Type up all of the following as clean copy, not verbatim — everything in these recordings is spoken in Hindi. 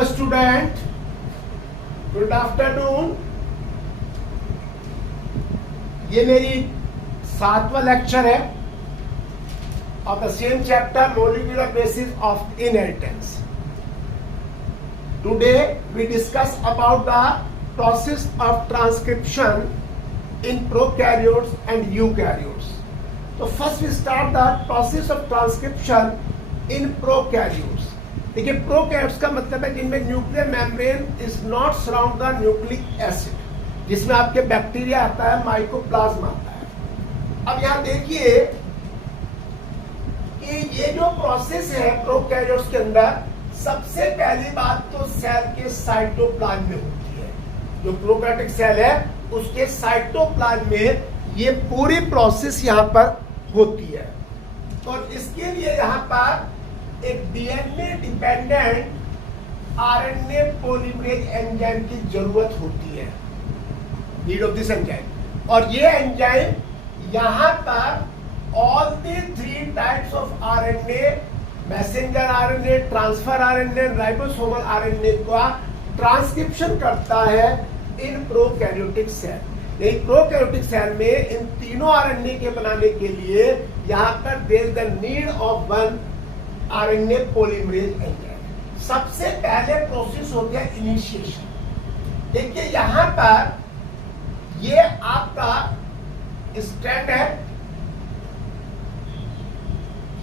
Hello student, good afternoon. ये मेरी 7वां लेक्चर है of the same chapter, molecular basis of inheritance. Today we discuss about the process of transcription in prokaryotes and eukaryotes. So first we start the process of transcription in prokaryotes. देखिए प्रोकैरियोट्स का मतलब है जिनमें nuclear membrane is not surround the nucleic acid, जिसमें आपके बैक्टीरिया आता है, माइकोप्लाज्मा आता है। अब यहाँ देखिए कि ये जो प्रोसेस है प्रोकैरियोट्स के अंदर, सबसे पहली बात तो सेल के साइटोप्लाज्म में होती है। जो प्रोकैरियोटिक सेल है उसके साइटोप्लाज्म में ये पूरी प्रोसेस यहाँ पर होती है। और इसके लिए यहाँ पर एक DNA dependent RNA polymerase enzyme की जरूरत होती है, नीड ऑफ दिस एंजाइम। और ये एंजाइम यहाँ पर all the 3 types of RNA, messenger RNA, transfer RNA, ribosomal RNA का ट्रांसक्रिप्शन करता है इन प्रोकैरियोटिक सेल। एक प्रोकैरियोटिक सेल में इन तीनों आरएनए के बनाने के लिए यहाँ पर there is the need of one RNA polymerase enzyme. सबसे पहले प्रोसेस हो गया इनिशिएशन। देखिए यहां पर ये आपका स्ट्रैंड है,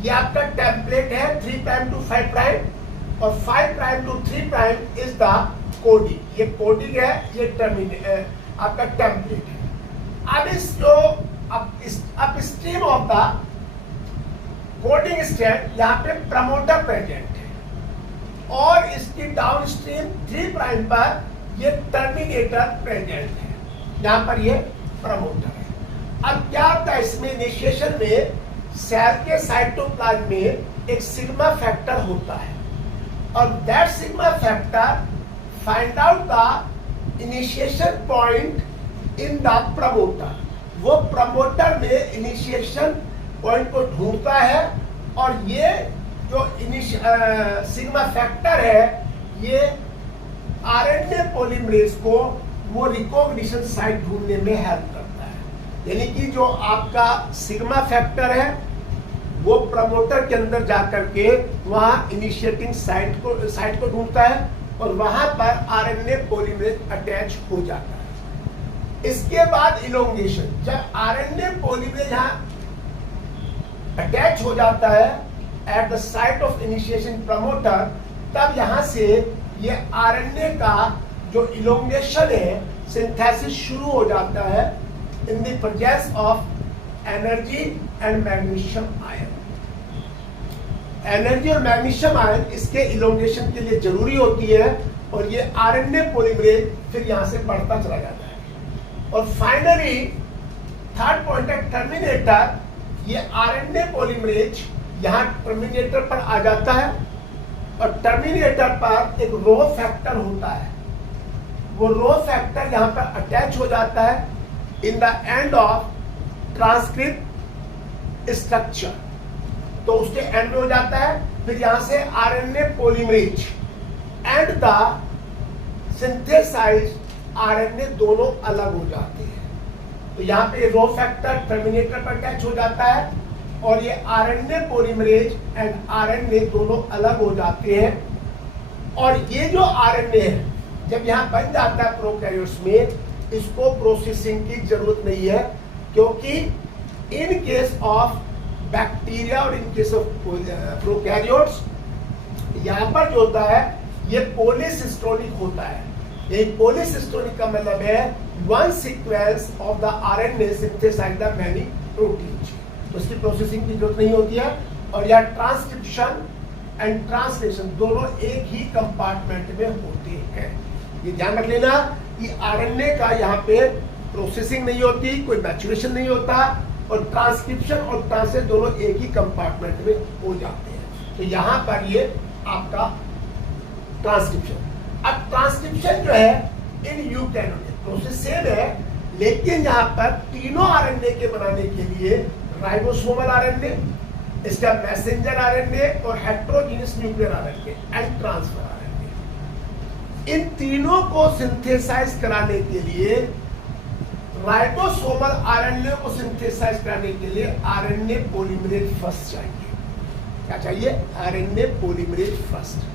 ये आपका टेम्पलेट है 3 प्राइम टू 5 प्राइम और 5 prime to 3 prime is the coding. ये कोडिंग है, ये आपका टेम्पलेट है। अब इस जो upstream of the coding strand यहाँ पे प्रमोटर प्रेजेंट है और इसकी डाउनस्ट्रीम 3 प्राइम पर ये टर्मिनेटर प्रेजेंट है, यहाँ पर ये प्रमोटर है। अब क्या होता है इसमें इनिशिएशन में सेल के साइटोप्लाज्म में एक सिग्मा फैक्टर होता है और that sigma factor find out the initiation point in the promoter. वो प्रमोटर में इनिशिएशन पॉइंट को ढूंढता है और ये जो सिग्मा फैक्टर है ये आरएनए पॉलीमरेज को वो रिकॉग्निशन साइट ढूंढने में हेल्प करता है। यानी कि जो आपका सिग्मा फैक्टर है वो प्रमोटर के अंदर जाकर के वहां इनिशिएटिंग साइट को ढूंढता है और वहां पर आरएनए पॉलीमरेज अटैच हो जाता है। इसके बाद इलोंगेशन, जब आरएनए पॉलीमरेज यहाँ अटैच हो जाता है at the site of initiation promoter, तब यहां से ये आरएनए का जो इलोंगेशन है, सिंथेसिस शुरू हो जाता है in the presence of energy and magnesium ion. Energy और मैग्नीशियम आयन इसके इलोंगेशन के लिए जरूरी होती है और ये आरएनए पॉलीमरेज फिर यहां से बढ़ता चला जाता है। और फाइनली थर्ड पॉइंट है टर्मिनेटर। ये आरएनए पॉलीमरेज यहाँ टर्मिनेटर पर आ जाता है और टर्मिनेटर पर एक रो फैक्टर होता है। वो रो फैक्टर यहाँ पर अटैच हो जाता है इन the end of transcript structure, तो उसके एंड में हो जाता है। फिर यहाँ से RNA polymerase and the synthesized RNA दोनों अलग हो जाते हैं। तो यहाँ पे रो फैक्टर टर्मिनेटर पर अटैच हो जाता है और ये आरएनए पॉलीमरेज एंड आरएनए दोनों अलग हो जाते हैं। और ये जो आरएनए है जब यहाँ बन जाता है प्रोकैरियोट्स में, इसको प्रोसेसिंग की जरूरत नहीं है, क्योंकि इन केस ऑफ बैक्टीरिया और इन केस ऑफ प्रोकैरियोट्स यहाँ पर जो होता है ये पॉलीसिस्टोनिक होता है। एक पॉलीसिस्टोनिक का मतलब है one sequence of the RNA synthesise the many proteins, तो उसकी प्रोसेसिंग की जरूरत नहीं होती है। और यह ट्रांसक्रिप्शन एंड ट्रांसलेशन दोनों एक ही कंपार्टमेंट में होते हैं। ये ध्यान रख लेना कि आरएनए का यहाँ पे प्रोसेसिंग नहीं होती, कोई मैच्योरेशन नहीं होता और ट्रांसक्रिप्शन और ट्रांसलेट दोनों एक ही कंपार्टमेंट में हो जाते हैं। तो यहाँ पर ये आपका ट्रांसक्रिप्शन। अब ट्रांसक्रिप्शन जो है इन यूकैरियोटिक प्रोसेस सेम है, लेकिन यहाँ पर तीनों आरएनए के बनाने के लिए राइबोसोमल आरएनए, इसका मैसेंजर आरएनए और heterogeneous nuclear RNA and transfer RNA, इन तीनों को सिंथेसाइज कराने के लिए राइबोसोमल आरएनए को सिंथेसाइज करने के लिए आरएनए पॉलीमरेज फर्स्ट चाहिए। क्या चाहिए? RNA polymerase first.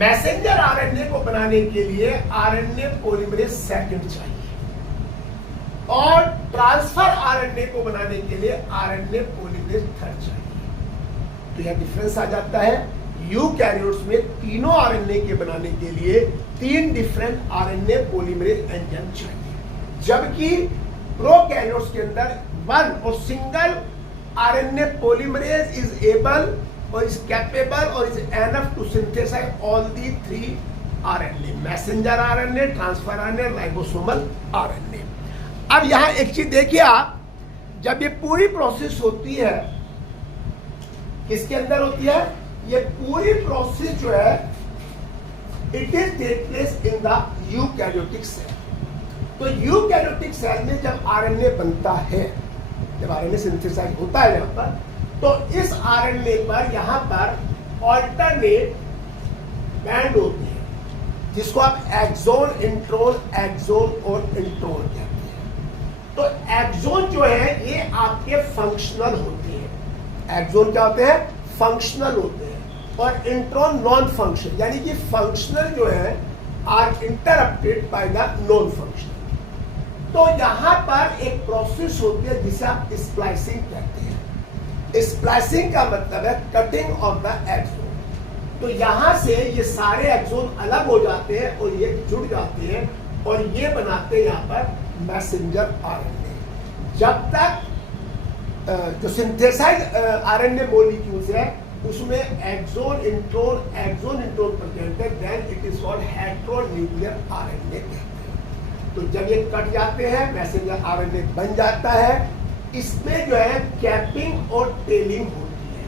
Messenger RNA को बनाने के लिए आरएनए पॉलीमरेज सेकंड चाहिए और ट्रांसफर आरएनए को बनाने के लिए आरएनए पॉलीमरेज थर्ड चाहिए। तो यह डिफरेंस आ जाता है। यूकैरियोट्स में तीनों आरएनए के बनाने के लिए 3 डिफरेंट आरएनए पॉलीमरेज एंजाइम चाहिए, जबकि प्रोकैरियोट्स के अंदर 1 और single RNA polymerase is able और इज कैपेबल और is enough to synthesize all the 3 RNA, messenger RNA, transfer RNA, ribosomal RNA. अब यहां एक चीज देखिए आप, जब ये पूरी प्रोसेस होती है, किसके अंदर होती है? ये पूरी प्रोसेस जो है it is take place in the eukaryotic cell. तो यूकैरियोटिक सेल में जब आरएनए बनता है, जब आरएनए सिंथेसाइज होता है यहां पर, तो इस आरएनए पर यहां पर ऑल्टरनेट बैंड होती है, जिसको आप एक्सोन, इंट्रोन, एक्सोन और इंट्रोन कहते हैं। तो एक्सोन जो है ये आपके फंक्शनल होते हैं। एक्सोन क्या होते हैं? फंक्शनल होते हैं। और इंट्रॉन नॉन फंक्शन, यानी कि फंक्शनल जो है are interrupted by the non functional. तो यहां पर एक प्रोसेस होती है जिसे आप स्प्लाइसिंग कहते हैं। स्प्लाइसिंग का मतलब है कटिंग ऑफ द एक्सोन। तो यहां से ये सारे एक्सोन अलग हो जाते हैं और ये जुड़ जाते हैं और ये बनाते हैं यहां पर मैसेंजर आरएनए। जब तक जो सिंथेसाइज आरएनए मॉलिक्यूल्स है उसमें एक्सोन इंट्रोन प्रेजेंट है, then it is called heteronuclear RNA कहते हैं। तो जब ये कट जाते हैं मैसेंजर आरएनए बन जाता है। इसमें जो है कैपिंग और टेलिंग होती है,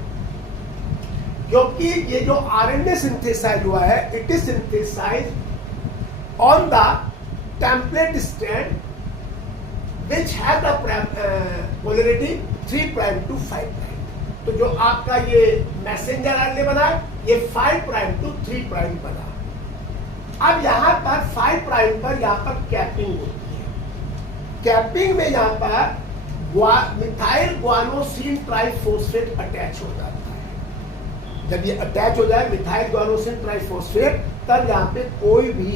क्योंकि ये जो आरएनए सिंथेसाइज हुआ है it is synthesize on the template strand which has the polarity 3' to 5'। तो जो आपका ये मैसेंजर आरएनए बना ये 5' to 3' बना। अब यहां पर 5' पर यहां पर कैपिंग होती है। कैपिंग में यहां पर मिथाइल ग्वानोसिन ट्राइफॉस्फेट अटैच हो जाता है। जब ये अटैच हो जाए मिथाइल ग्वानोसिन ट्राइफॉस्फेट, तब यहां पे कोई भी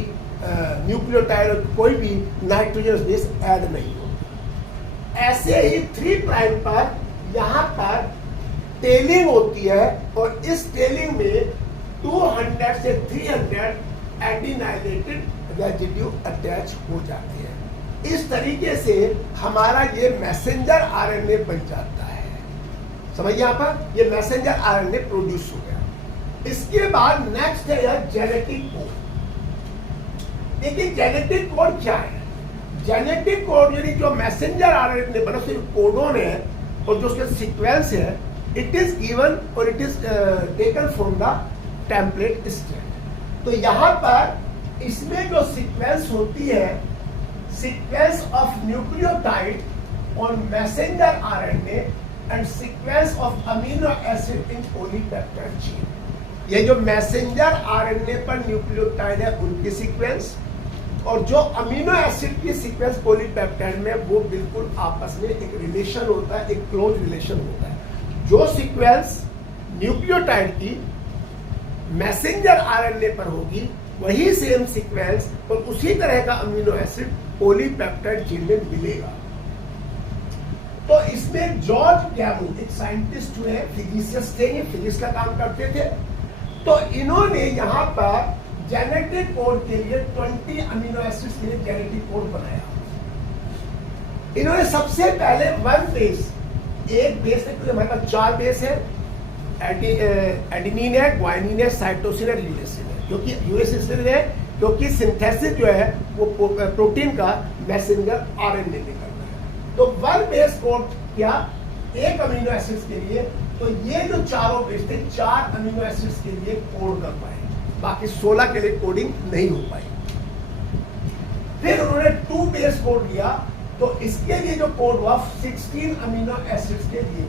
न्यूक्लियोटाइड और कोई भी नाइट्रोजन बेस ऐड नहीं हो। ऐसे ही 3' पर यहां पर टेलिंग होती है और इस टेलिंग में 200 से 300 एडिनाइलेटेड रेजिड्यू अटैच हो जाते हैं। इस तरीके से हमारा ये मैसेंजर आरएनए बन जाता है। समझिए यहां पर ये मैसेंजर आरएनए प्रोड्यूस हो गया। इसके बाद नेक्स्ट है जेनेटिक कोड। देखिए जेनेटिक कोड क्या है? जेनेटिक कोड यानी जो मैसेंजर आरएनए बना सिर्फ कोडोन है और जो उसका सीक्वेंस है इट इज गिवन और it is taken from the template strand. तो यहां पर इसमें जो सीक्वेंस होती है, sequence of nucleotide on messenger RNA and sequence of amino acid in polypeptide chain. ये जो मैसेंजर आरएनए पर न्यूक्लियोटाइड है उनकी सीक्वेंस और जो अमीनो एसिड की सीक्वेंस पॉलीपेप्टाइड में वो बिल्कुल आपस में एक रिलेशन होता है, एक क्लोज रिलेशन होता है। जो सीक्वेंस न्यूक्लियोटाइड की मैसेंजर आरएनए पर होगी वही सेम सीक्वेंस और उसी तरह का अमीनो एसिड पॉलीपेप्टाइड चेन में मिलेगा। तो इसमें जॉर्ज कैमू एक साइंटिस्ट हुए, फिजिसिस्ट थे, फिजिक्स का काम करते थे। तो इन्होंने यहाँ पर जेनेटिक कोड के लिए 20 अमीनो एसिड्स के लिए जेनेटिक कोड बनाया। इन्होंने सबसे पहले 1 बेस, एक बेस है क्योंकि हमारे पास 4 बेस है, एडेनिन है, ग्वानिन है, साइटोसिन है, यूरेसिन है, क्योंकि यूरेसिन है क्योंकि सिंथेसिस जो है वो प्रोटीन का मैसेंजर आरएनए में करना है। तो 1 बेस कोड किया एक अमीनो एसिड्स के लिए, तो ये जो चारों बेस थे 4 अमीनो एसिड्स के लिए कोड कर पाए, बाकी 16 के लिए कोडिंग नहीं हो पाई। फिर उन्होंने 2 बेस कोड लिया, तो इसके लिए जो कोड हुआ 16 अमीनो एसिड्स के लिए,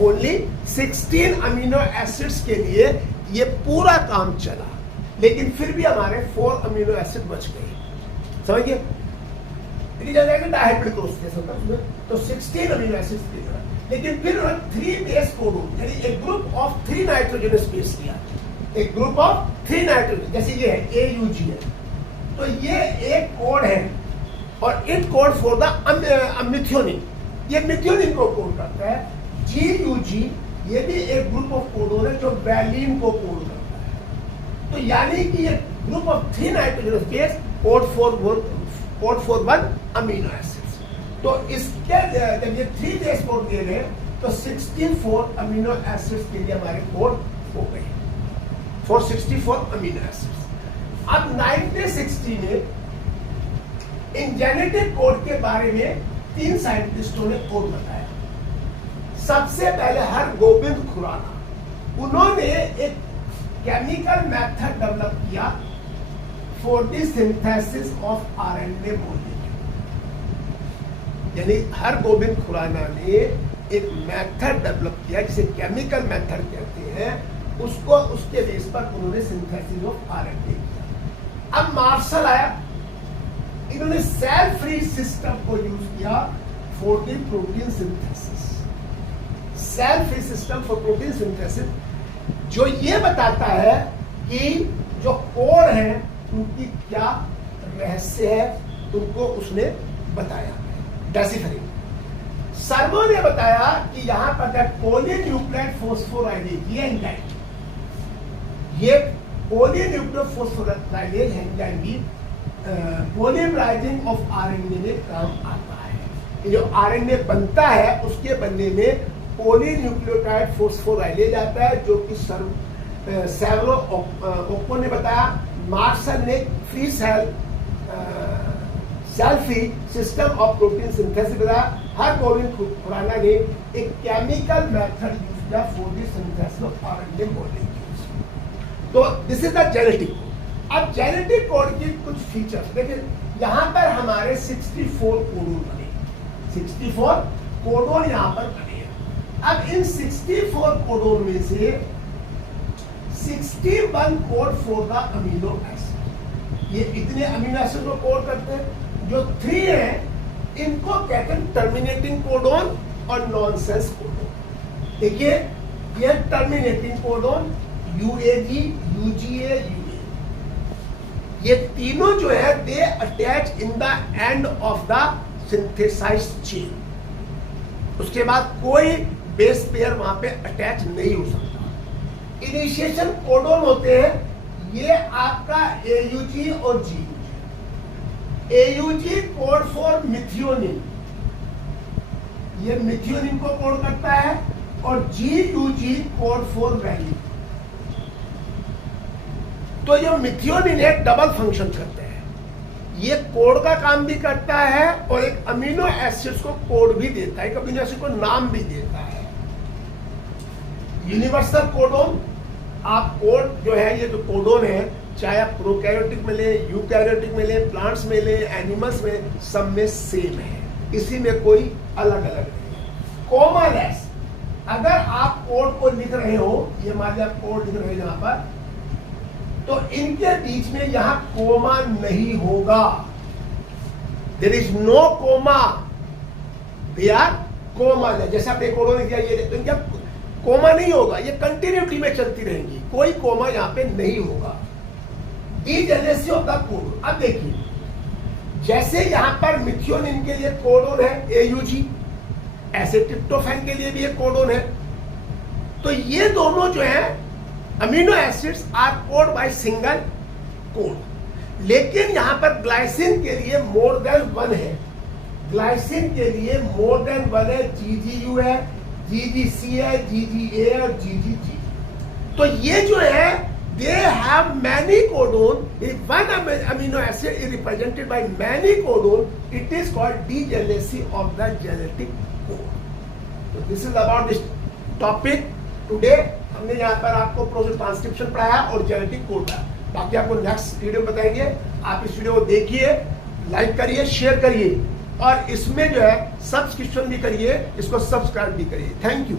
ओनली 16 अमीनो एसिड्स के लिए ये पूरा काम चला, लेकिन फिर भी हमारे 4 अमीनो एसिड बच गए, समझिए। डायहाइड्रोकोस तो 16 अमीनो एसिड, लेकिन फिर 3 बेस कोडोन यानी एक ग्रुप ऑफ 3 नाइट्रोजनस बेस लिया, एक ग्रुप ऑफ 3 नाइट्रोजन, जैसे ये है AUG है, तो ये एक कोड है और it code for the methionine, ये मिथियोनिन को कोड करता है। GUG ये भी एक ग्रुप ऑफ कोडोन है जो वैलिन को कोड करता है। तो यानी कि ये group of 3 nitrogenous base code for 1 amino acids. तो इसके जब ये 3 बेस कोड दे रहे हैं तो 64 अमीनो एसिड्स के लिए हमारे कोड हो गए, 464 अमीनो एसिड्स। अब 1960 में इन जेनेटिक कोड के बारे में 3 साइंटिस्टों ने कोड बताया। सबसे पहले हरगोबिंद खुराना, उन्होंने एक केमिकल मेथड डेवलप किया for the synthesis of RNA molecule. यानी हरगोबिंद खुराना ने एक मेथड डेवलप किया जिसे केमिकल मेथड कहते हैं, उसको उसके बेस पर उन्होंने सिंथेसिस ऑफ RNA किया। अब मार्शल आया, इन्होंने सेल फ्री सिस्टम को यूज किया for the protein synthesis, cell free system for protein synthesis, जो ये बताता है कि जो कोड है उनकी क्या रहस्य है, उनको उसने बताया। डेसिफरिंग सर्वो ने बताया कि यहां पर पॉलीन्यूक्लियोटाइड फॉस्फोराइलेज ये एंजाइम, ये पॉलीन्यूक्लियोटाइड फॉस्फोराइलेज एंजाइम भी पॉलीमराइजिंग ऑफ RNA में काम आता है। ये जो RNA बनता है उसके बनने में पॉलीन्यूक्लियोटाइड फॉस्फोराइलेज आता है, जो कि सेवरो ओप्पो ने बताया, मार्शल ने free cell free system of protein synthesis बताया, हरगोबिंद खुराना ने एक केमिकल मेथड यूज किया for the synthesis of RNA molecules. तो this is the genetic code. अब जेनेटिक कोड की कुछ फीचर्स देखिए, यहां पर हमारे 64 कोडोन बने, 64 कोडोन यहां पर बने। अब इन 64 कोडोन में से 61 code for the amino acid, ये इतने अमीनो एसिड को कोड करते हैं। जो 3 है इनको कहते हैं टर्मिनेटिंग कोडोन और नॉनसेंस कोडोन। देखिए ये terminating codon UAG, UGA, UA, ये तीनों जो है they attach in the end of the synthesized chain. उसके बाद कोई बेस पेयर वहां पे अटैच नहीं हो सकता। इनिशिएशन कोडोन होते हैं, ये आपका AUG और GUG। AUG code for methionine, ये मिथियोनिन को कोड करता है, और GUG कोड फॉर वैलिन। तो ये मिथियोनिन एक डबल फंक्शन करते हैं, ये कोड का काम भी करता है और एक अमीनो एसिड्स को कोड भी देता है, एक अमीनो एसिड को नाम भी देता है। यूनिवर्सल कोडोन, आप कोड जो है, ये जो कोडोन है, चाहे आप प्रोकैरियोटिक में ले, यूकैरियोटिक में ले, प्लांट्स में ले, एनिमल्स में, सब में सेम है, इसी में कोई अलग अलग नहीं है। कोमालेस, अगर आप कोड को लिख रहे हो, ये मान लिया आप कोड लिख रहे हो यहाँ पर, तो इनके बीच में यहां कोमा नहीं होगा, there is no comma, they are commaless. जैसे आपने कोडोन लिख दिया, ये तो इनका कोमा नहीं होगा, ये कंटिन्यूटी में चलती रहेंगी, कोई कोमा यहां पे नहीं होगा। डीजेनेसी ऑफ द कोडोन, अब देखिए जैसे यहां पर मिथियोनिन के लिए कोडोन है AUG, ऐसे ट्रिप्टोफैन के लिए भी एक कोडोन है। तो ये दोनों जो है amino acids R code by single code, लेकिन यहां पर ग्लाइसिन के लिए मोर देन 1 है, ग्लाइसिन के लिए मोर देन 1 है, GGU है, GGC है, GGA और GGG। तो ये जो है they have many codon, if one amino acid is represented by many codon, it is called degeneracy of the genetic code. So this is about this topic today. हमने यहाँ पर आपको प्रोसेस ट्रांसक्रिप्शन पढ़ाया और जेनेटिक कोड पढ़ाया, बाकी आपको नेक्स्ट वीडियो बताएंगे। आप इस वीडियो को देखिए, लाइक करिए, शेयर करिए, और इसमें जो है सब्सक्रिप्शन भी करिए, इसको सब्सक्राइब भी करिए। Thank you.